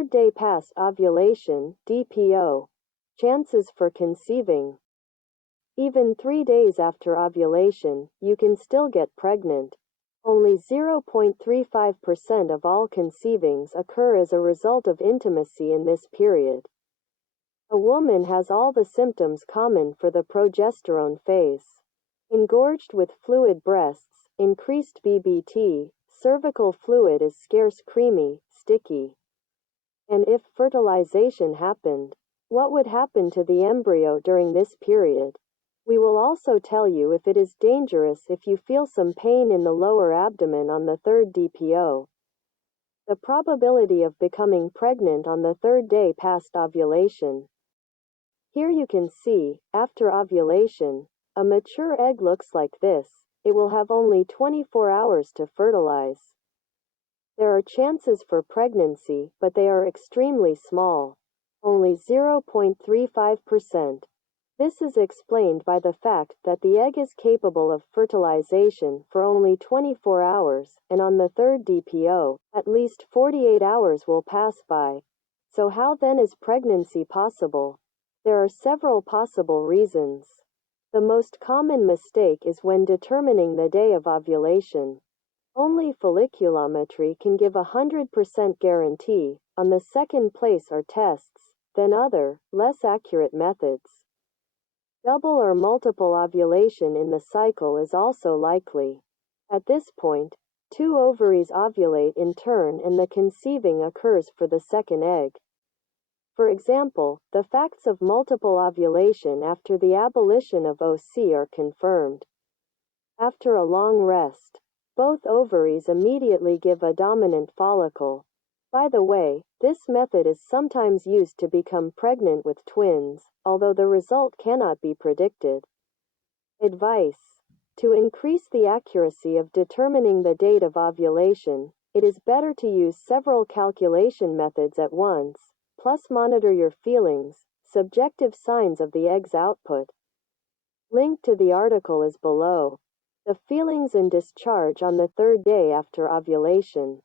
third day past ovulation, DPO. Chances for conceiving. Even 3 days after ovulation, you can still get pregnant. Only 0.35% of all conceivings occur as a result of intimacy in this period. A woman has all the symptoms common for the progesterone phase. Engorged with fluid breasts, increased BBT, cervical fluid is scarce, creamy, sticky. And if fertilization happened, what would happen to the embryo during this period? We will also tell you if it is dangerous if you feel some pain in the lower abdomen on the third DPO. The probability of becoming pregnant on the third day past ovulation. Here you can see, after ovulation, a mature egg looks like this. It will have only 24 hours to fertilize. There are chances for pregnancy, but they are extremely small. Only 0.35%. This is explained by the fact that the egg is capable of fertilization for only 24 hours, and on the third DPO, at least 48 hours will pass by. So how then is pregnancy possible? There are several possible reasons. The most common mistake is when determining the day of ovulation. Only folliculometry can give a 100% guarantee. On the second place are tests, then other, less accurate methods. Double or multiple ovulation in the cycle is also likely. At this point, 2 ovaries ovulate in turn and the conceiving occurs for the second egg. For example, the facts of multiple ovulation after the abolition of OC are confirmed. After a long rest, both ovaries immediately give a dominant follicle. By the way, this method is sometimes used to become pregnant with twins, although the result cannot be predicted. Advice: to increase the accuracy of determining the date of ovulation, it is better to use several calculation methods at once, plus monitor your feelings, subjective signs of the egg's output. Link to the article is below. The feelings and discharge on the third day after ovulation.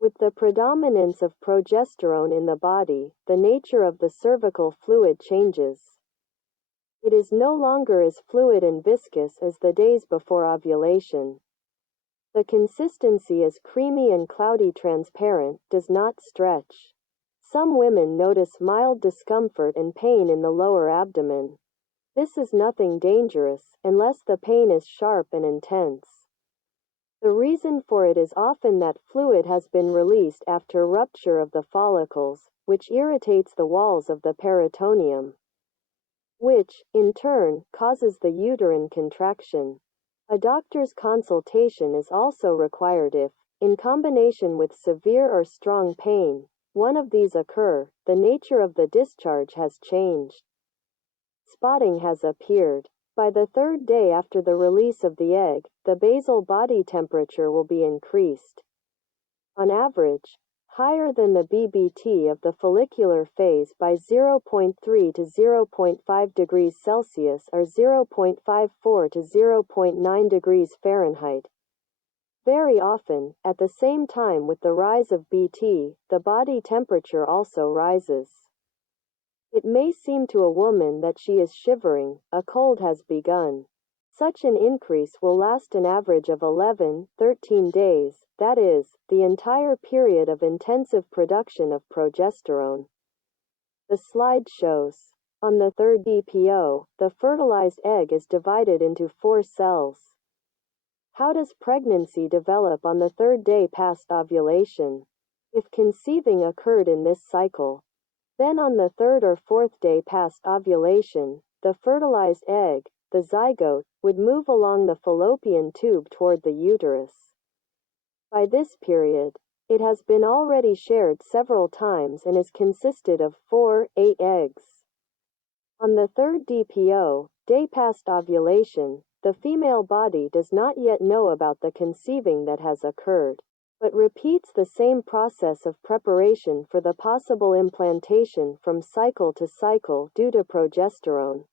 With the predominance of progesterone in the body, the nature of the cervical fluid changes. It is no longer as fluid and viscous as the days before ovulation. The consistency is creamy and cloudy, transparent, does not stretch. Some women notice mild discomfort and pain in the lower abdomen. This is nothing dangerous, unless the pain is sharp and intense. The reason for it is often that fluid has been released after rupture of the follicles, which irritates the walls of the peritoneum, which, in turn, causes the uterine contraction. A doctor's consultation is also required if, in combination with severe or strong pain, one of these occur, the nature of the discharge has changed. Spotting has appeared. By the third day after the release of the egg, the basal body temperature will be increased. On average, higher than the BBT of the follicular phase by 0.3 to 0.5 degrees Celsius or 0.54 to 0.9 degrees Fahrenheit. Very often, at the same time with the rise of BT, the body temperature also rises. It may seem to a woman that she is shivering, a cold has begun. Such an increase will last an average of 11-13 days, that is, the entire period of intensive production of progesterone. The slide shows. On the third DPO, the fertilized egg is divided into 4 cells. How does pregnancy develop on the third day past ovulation? If conceiving occurred in this cycle, then on the third or fourth day past ovulation, the fertilized egg, the zygote, would move along the fallopian tube toward the uterus. By this period, it has been already shared several times and is consisted of 4-8 eggs. On the third DPO, day past ovulation, the female body does not yet know about the conceiving that has occurred, but repeats the same process of preparation for the possible implantation from cycle to cycle due to progesterone.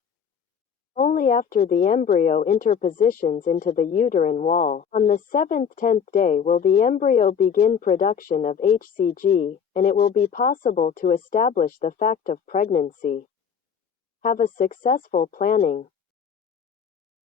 only after the embryo interpositions into the uterine wall. On the 7th-10th day will the embryo begin production of hCG, and it will be possible to establish the fact of pregnancy. Have a successful planning.